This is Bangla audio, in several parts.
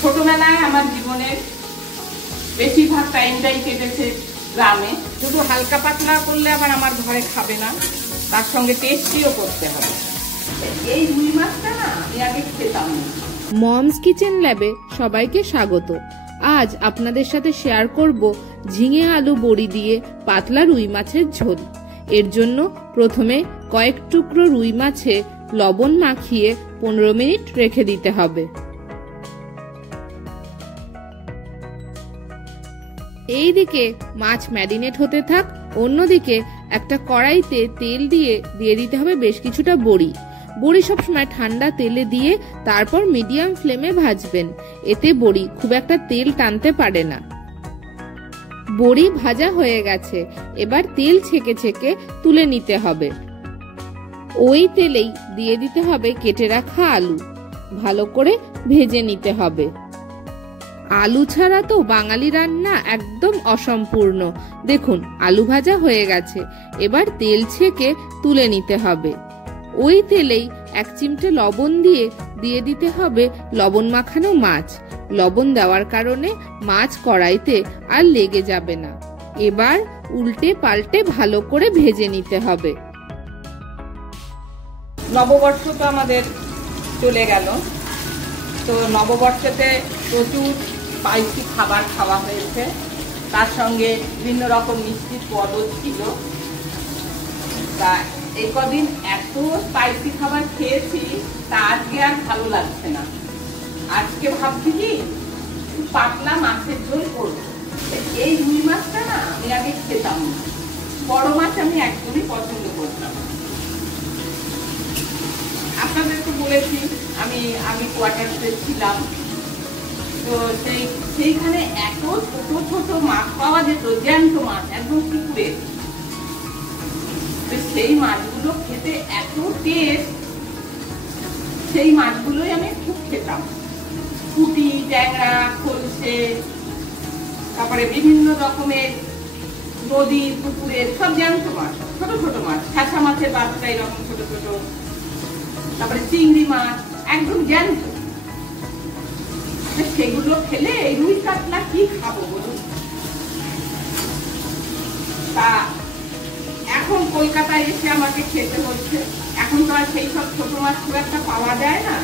ছোটবেলায় আমার জীবনের বেশিরভাগ টাইমটাই কেটেছে গ্রামে। শুধু হালকা পাতলা করলে আবার আমার ঘরে খাবে না, তার সঙ্গে টেস্টিও করতে হবে। এই রুই মাছটা না আমি আগে খেতাম না। মমস কিচেন ল্যাবে সবাইকে স্বাগত। আজ আপনাদের সাথে শেয়ার করব ঝিঙে আলু বড়ি দিয়ে পাতলা রুই মাছের ঝোল। এর জন্য প্রথমে কয়েক টুকরো রুই মাছে লবণ মাখিয়ে 15 মিনিট রেখে দিতে হবে। এইদিকে মাছ ম্যারিনেট হতে থাক, অন্যদিকে একটা কড়াইতে তেল দিয়ে দিতে হবে বেশ কিছুটা বড়ি। বড়ি সবসময় ঠান্ডা তেলে দিয়ে তারপর মিডিয়াম ফ্লেমে ভাজবেন, এতে বড়ি খুব একটা তেল টানতে পারে না। বড়ি ভাজা হয়ে গেছে, এবার তেল ছেঁকে ছেঁকে তুলে নিতে হবে। ওই তেলেই দিয়ে দিতে হবে কেটে রাখা আলু, ভালো করে ভেজে নিতে হবে। আলু ছাড়া তো বাঙালি রান্না একদম অসম্পূর্ণ। দেখুন আলু ভাজা হয়ে গেছে, এবার তেল ছেঁকে তুলে নিতে হবে। ওই তেলেই 1 চিমটে লবণ দিয়ে দিতে হবে লবণ মাখানো মাছ। লবণ দেওয়ার কারণে মাছ কড়াইতে আর লেগে যাবে না। এবার উল্টে পাল্টে ভালো করে ভেজে নিতে হবে। নববর্ষ তো আমাদের চলে গেল, তো নববর্ষতে প্রচুর স্পাইসি খাবার খাওয়া হয়েছে, তার সঙ্গে বিভিন্ন রকম মিষ্টির পদও ছিল। তা এই কদিন এত স্পাইসি খাবার খেয়েছি, তা আজকে আর ভালো লাগছে না। আজকে ভাবছি কি পাতলা মাছের ঝোল করবো। এই রুই মাছটা না আমি আগে খেতাম না, বড় মাছ আমি একদমই পছন্দ করতাম। আপনাদেরকে বলেছি আমি কোয়ার্টার্সে ছিলাম, তো সেইখানে এত ছোট ছোট মাছ পাওয়া যেত, জ্যান্ত মাছ একদম পুকুরে। সেই মাছগুলো খেতে এত টেস্ট, সেই মাছগুলোই আমি খুব খেতাম। পুঁটি, ট্যাংরা, খলসে, তারপরে বিভিন্ন রকমের নদীর পুকুরের সব জ্যান্ত মাছ, ছোট ছোট মাছ, খাসা মাছের বাচ্চা এরকম ছোট ছোট, তারপরে চিংড়ি মাছ একদম জ্যান্ত। সেগুলো খেলে এই রুই কাতলা কি খাবো বলুন। তা এখন কলকাতায় এসে আমাকে খেতে হচ্ছে। এখন তো আর সেই সব ছোট মাছ খুব একটা পাওয়া যায় না,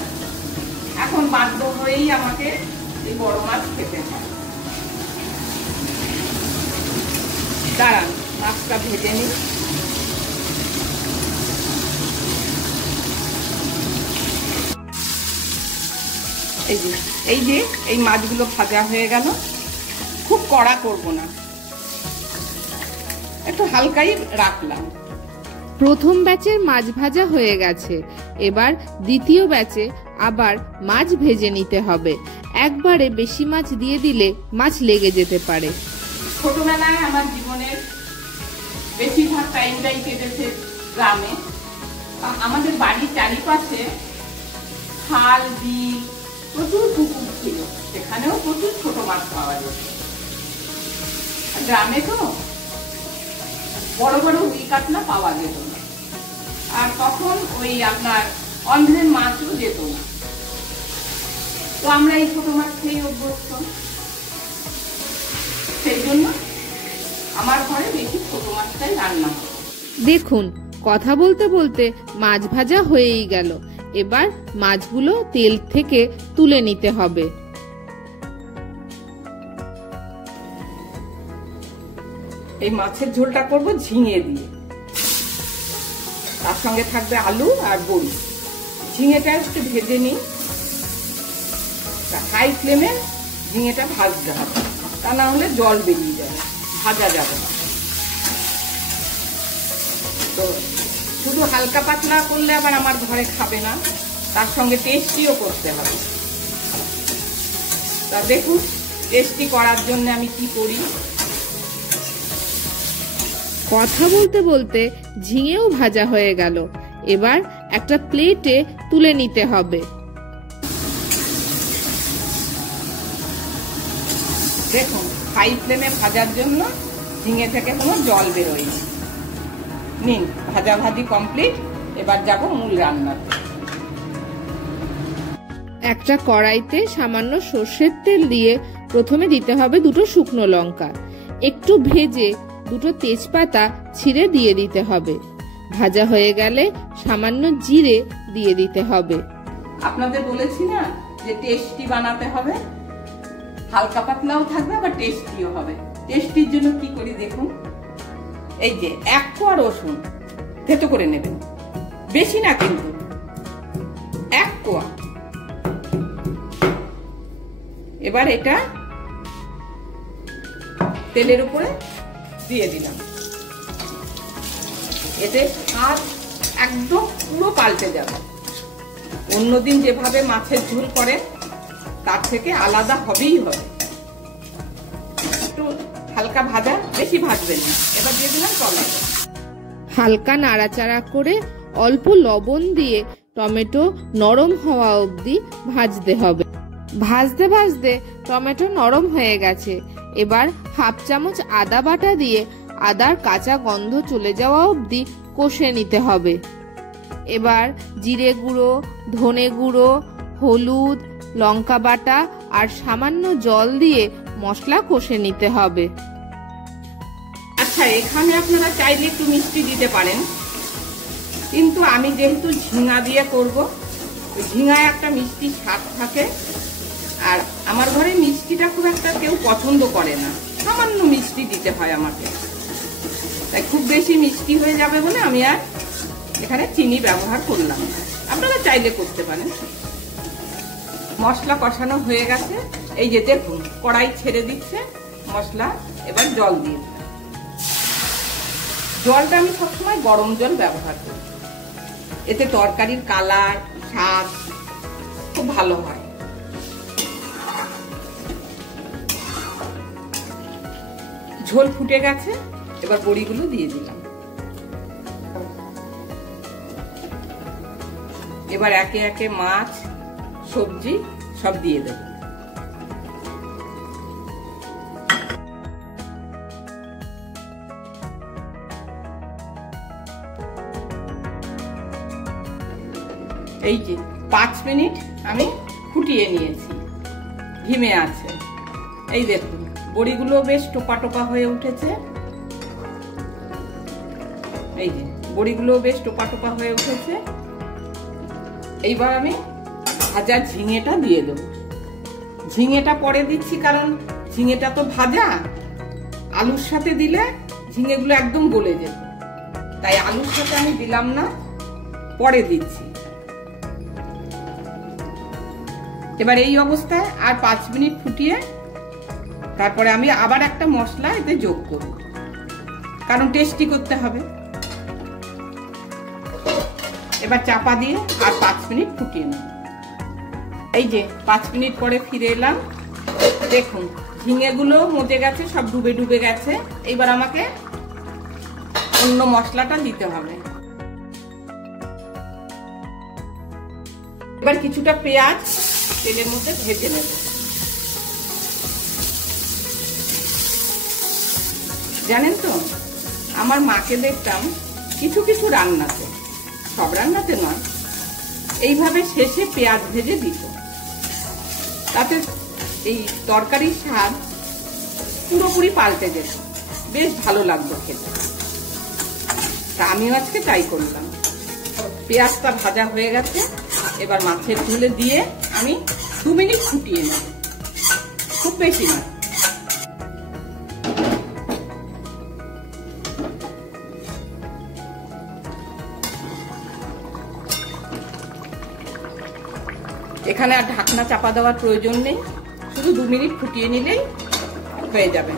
এখন বাধ্য হয়েই আমাকে এই বড় মাছ খেতে হয়। দাঁড়ান মাছটা ভেজে নিই। এই যে এই মাছগুলো ভাজা হয়ে গেল। খুব কড়া করব না, একটু হালকাই রাখলাম। প্রথম ব্যাচের মাছ ভাজা হয়ে গেছে, এবার দ্বিতীয় ব্যাচে আবার মাছ ভেজে নিতে হবে। একবারে বেশি মাছ দিয়ে দিলে মাছ লেগে যেতে পারে। ছোটবেলায় আমার জীবনের বেশিরভাগ টাইমটাই কেটেছে গ্রামে। আমাদের বাড়ির চারিপাশে খাল, বিল, প্রচুর পুকুর ছিল, সেখানেও প্রচুর ছোট মাছ পাওয়া যেত। গ্রামে তো বড় বড় রুই কাতলা পাওয়া যেত না, আর তখন ওই আপনার অন্ধ্রের মাছও যেত না। তো আমরা এই ছোট মাছ খেয়ে অভ্যস্ত, সেই জন্য আমার ঘরে বেশি ছোট মাছটাই রান্না হয়। দেখুন কথা বলতে বলতে মাছ ভাজা হয়েই গেল, এবার মাছগুলো তেল থেকে তুলে নিতে হবে। এই মাছের ঝোলটা করব ঝিঙে দিয়ে, তার সঙ্গে থাকবে আলু আর বড়ি। ঝিঙেটা একটু ভেজে নিই, হাই ফ্লেমে ঝিঙেটা ভাজতে হবে, তা না হলে জল বেরিয়ে যাবে, ভাজা যাবে না। তো শুধু হালকা পাতলা করলে আবার আমার ঘরে খাবে না, তার সঙ্গে টেস্টিও করতে হবে। তা দেখুন টেস্টি করার জন্য আমি কি করি। কথা বলতে বলতে ঝিঙেও ভাজা হয়ে গেল, এবার একটা প্লেটে তুলে নিতে হবে। দেখুন হাই ফ্লেমে ভাজার জন্য ঝিঙে থেকে কোনো জল বেরোয় না। নিন ভাজাভাজি কমপ্লিট, এবার যাব মূল রান্নাতে। একটা কড়াইতে সামান্য সর্ষের তেল দিয়ে প্রথমে দিতে হবে 2টো শুকনো লঙ্কা, একটু ভেজে 2টো তেজপাতা ছিঁড়ে দিয়ে দিতে হবে। ভাজা হয়ে গেলে সামান্য জিরে দিয়ে দিতে হবে। আপনাদের বলেছি না যে টেস্টি বানাতে হবে, হালকা পাতলাও থাকবে আবার টেস্টিও হবে। টেস্টির জন্য কি করি দেখুন, এই যে 1 কোয়া রসুন থেতো করে নেবেন, বেশি না কিন্তু 1 কোয়া। এবার এটা তেলের উপরে দিয়ে দিলাম, এতে স্বাদ একদম পুরো পাল্টে যাবে। অন্যদিন যেভাবে মাছের ঝোল করে তার থেকে আলাদা হবেই হবে। একটু হালকা ভাজা, বেশি ভাজবেন না। এবার দিয়ে দিলাম টমেটো। হালকা নাড়াচাড়া করে অল্প লবণ দিয়ে টমেটো নরম হওয়া অবধি ভাজতে হবে। ভাজতে ভাজতে টমেটো নরম হয়ে গেছে। এবার 1/2 চামচ আদা বাটা দিয়ে আদার কাঁচা গন্ধ চলে যাওয়া অবধি কষে নিতে হবে। এবার জিরে গুঁড়ো, ধনে গুঁড়ো, হলুদ, লঙ্কা বাটা আর সামান্য জল দিয়ে মশলা কষে নিতে হবে। আচ্ছা, এখানে আপনারা চাইলে একটু মিষ্টি দিতে পারেন, কিন্তু আমি যেহেতু ঝিঙা দিয়ে করব, ঝিঙায় একটা মিষ্টি স্বাদ থাকে, আর আমার ঘরে মিষ্টিটা খুব একটা কেউ পছন্দ করে না, সামান্য মিষ্টি দিতে হয় আমাকে। তাই খুব বেশি মিষ্টি হয়ে যাবে বলে আমি আর এখানে চিনি ব্যবহার করলাম না। আপনারা চাইলে করতে পারেন। মশলা কষানো হয়ে গেছে, এই যে দেখুন কড়াই ছেড়ে দিচ্ছে মশলা। এবার জল দিয়ে দিই। জলটা আমি সবসময় গরম জল ব্যবহার করি, এতে তরকারির কালার, স্বাদ খুব ভালো হয়। ঝোল ফুটে গেছে, এবার বড়িগুলো দিয়ে দিলাম। এবার একে একে মাছ, সবজি সব দিয়ে দেব। এই যে 5 মিনিট আমি ফুটিয়ে নিয়েছি, ঘিমে আছে। এই দেখুন বড়িগুলো বেশ টোপা টোপা হয়ে উঠেছে। এই যে বড়িগুলো বেশ টোপা টোপা হয়ে উঠেছে। এইবার আমি ভাজা ঝিঙেটা দিয়ে দেব। ঝিঙেটা পরে দিচ্ছি কারণ ঝিঙেটা তো ভাজা, আলুর সাথে দিলে ঝিঙেগুলো একদম গলে যেত, তাই আলুর সাথে আমি দিলাম না, পরে দিচ্ছি। এবার এই অবস্থায় আর 5 মিনিট ফুটিয়ে তারপরে আমি আবার একটা মশলা এতে যোগ করব, কারণ টেস্টি করতে হবে। এবার চাপা দিয়ে আর 5 মিনিট ফুটিয়ে নেব। এই যে 5 মিনিট পরে ফিরে এলাম, দেখুন ঝিঙেগুলো মজে গেছে, সব ডুবে ডুবে গেছে। এইবার আমাকে অন্য মশলাটা দিতে হবে। এবার কিছুটা পেঁয়াজ তেলের মধ্যে ভেজে নেব। জানেন তো, আমার মাকে দেখতাম কিছু কিছু রান্নাতে, সব রান্নাতে নয়, এইভাবে শেষে পেঁয়াজ ভেজে দিত। তাতে এই তরকারির স্বাদ পুরোপুরি পাল্টে যেত, বেশ ভালো লাগতো খেতে। তা আমিও আজকে তাই করলাম। পেঁয়াজটা ভাজা হয়ে গেছে, এবার মাছের ঝোলে দিয়ে আমি 2 মিনিট ফুটিয়ে নেব, খুব বেশি না। এখানে আর ঢাকনা চাপা দেওয়ার প্রয়োজন নেই, শুধু 2 মিনিট ফুটিয়ে নিলেই হয়ে যাবে।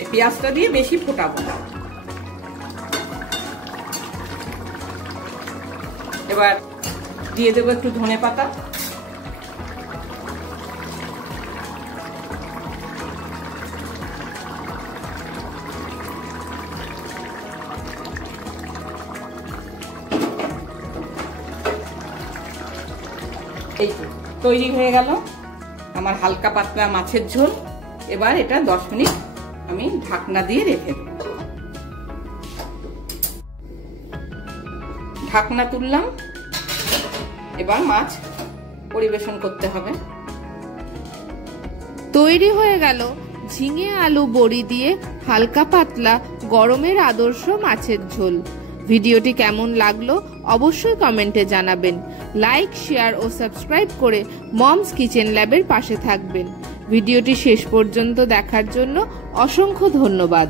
এই পেঁয়াজটা দিয়ে বেশি ফোটাবো না। এবার দিয়ে দেবো একটু ধনেপাতা। এই তো তৈরি হয়ে গেল আমার হালকা পাতলা মাছের ঝোল। এবার এটা 10 মিনিট আমি ঢাকনা দিয়ে রেখে দেব। ঢাকনা তুললাম, এবার মাছ পরিবেশন করতে হবে। তৈরি হয়ে গেল ঝিঙে আলু বড়ি দিয়ে হালকা পাতলা গরমের আদর্শ মাছের ঝোল। ভিডিওটি কেমন লাগলো অবশ্যই কমেন্টে জানাবেন। লাইক, শেয়ার ও সাবস্ক্রাইব করে মমস কিচেন ল্যাবের পাশে থাকবেন। ভিডিওটি শেষ পর্যন্ত দেখার জন্য অসংখ্য ধন্যবাদ।